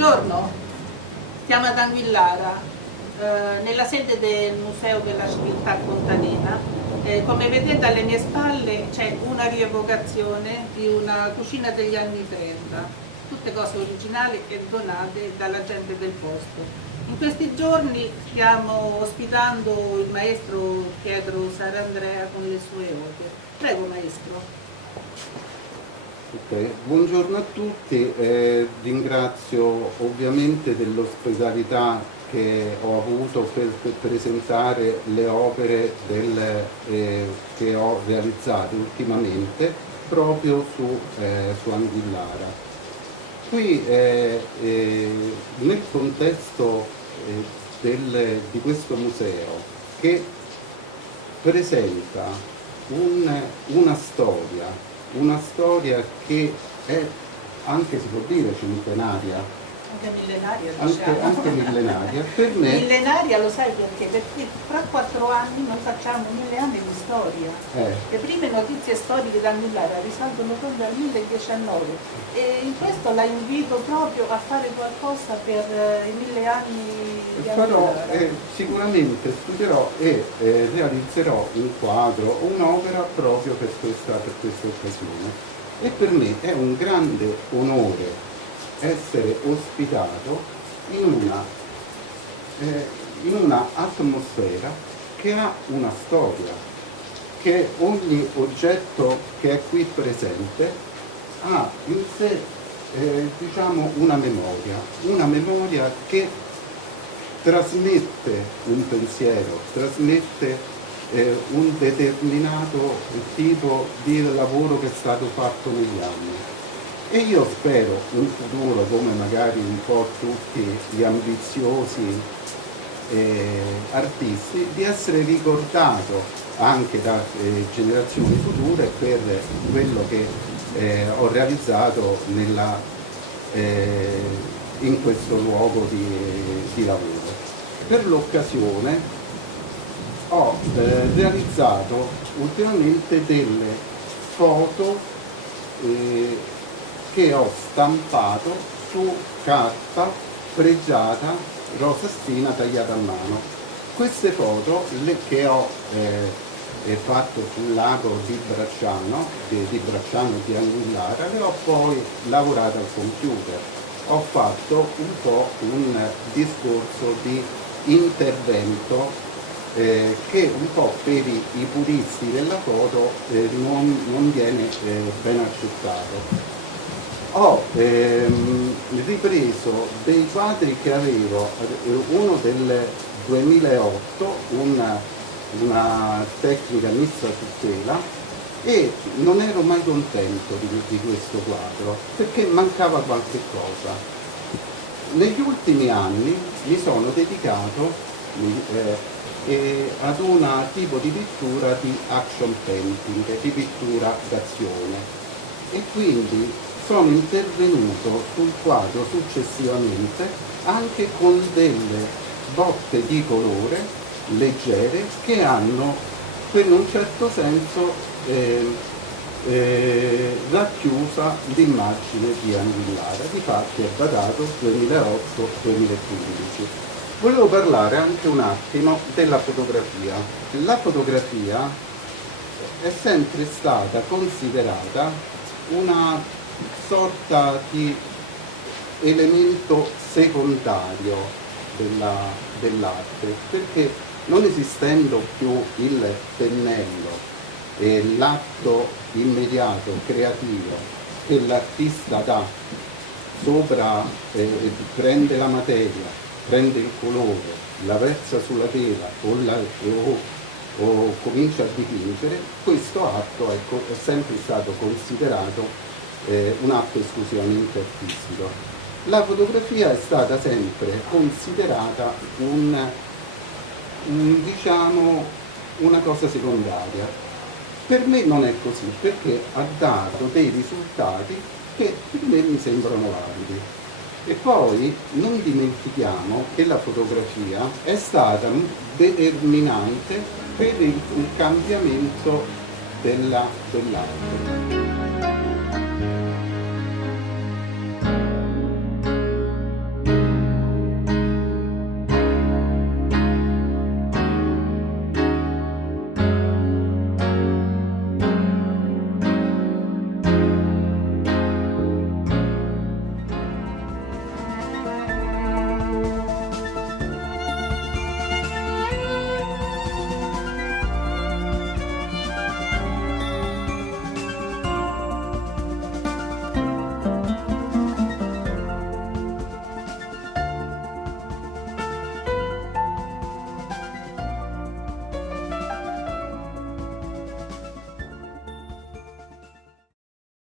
Buongiorno, siamo ad Anguillara, nella sede del Museo della Civiltà Contadina. Come vedete alle mie spalle c'è una rievocazione di una cucina degli anni 30, tutte cose originali e donate dalla gente del posto. In questi giorni stiamo ospitando il maestro Pietro Sarandrea con le sue opere. Prego maestro. Okay. Buongiorno a tutti, ringrazio ovviamente dell'ospitalità che ho avuto per presentare le opere che ho realizzato ultimamente proprio su Anguillara. Qui nel contesto di questo museo che presenta una storia che è anche, si può dire, centenaria, anche millenaria. Per me millenaria, lo sai perché? Perché fra 4 anni noi facciamo 1000 anni di storia. Le prime notizie storiche da Anguillara risalgono proprio al 1019 e in questo la invito proprio a fare qualcosa per i 1000 anni di Anguillara. Sicuramente studierò e realizzerò un quadro o un'opera proprio per questa occasione. E per me è un grande onore essere ospitato in una atmosfera che ha una storia, che ogni oggetto che è qui presente ha in sé diciamo una memoria che trasmette un pensiero, trasmette un determinato tipo di lavoro che è stato fatto negli anni. E io spero in futuro, come magari un po' tutti gli ambiziosi artisti, di essere ricordato anche da generazioni future per quello che ho realizzato in questo luogo di lavoro. Per l'occasione ho realizzato ultimamente delle foto che ho stampato su carta pregiata rosaspina tagliata a mano. Queste foto che ho fatto sul lago di Bracciano di Anguillara, le ho poi lavorate al computer. Ho fatto un po' un discorso di intervento che un po' per i puristi della foto non viene ben accettato. Ho ripreso dei quadri che avevo, uno del 2008, una tecnica mista tutela, e non ero mai contento di questo quadro perché mancava qualche cosa. Negli ultimi anni mi sono dedicato ad un tipo di pittura di action painting, di pittura d'azione, e quindi sono intervenuto sul quadro successivamente anche con delle botte di colore leggere che hanno in un certo senso racchiusa l'immagine di Anguillara, difatti è datato 2008-2015. Volevo parlare anche un attimo della fotografia. La fotografia è sempre stata considerata una sorta di elemento secondario dell'arte, perché non esistendo più il pennello e l'atto immediato creativo che l'artista dà sopra, prende la materia, prende il colore, la versa sulla tela o comincia a dipingere, questo atto è sempre stato considerato un atto esclusivamente artistico. La fotografia è stata sempre considerata diciamo una cosa secondaria. Per me non è così, perché ha dato dei risultati che per me mi sembrano validi. E poi non dimentichiamo che la fotografia è stata determinante per il cambiamento dell'arte.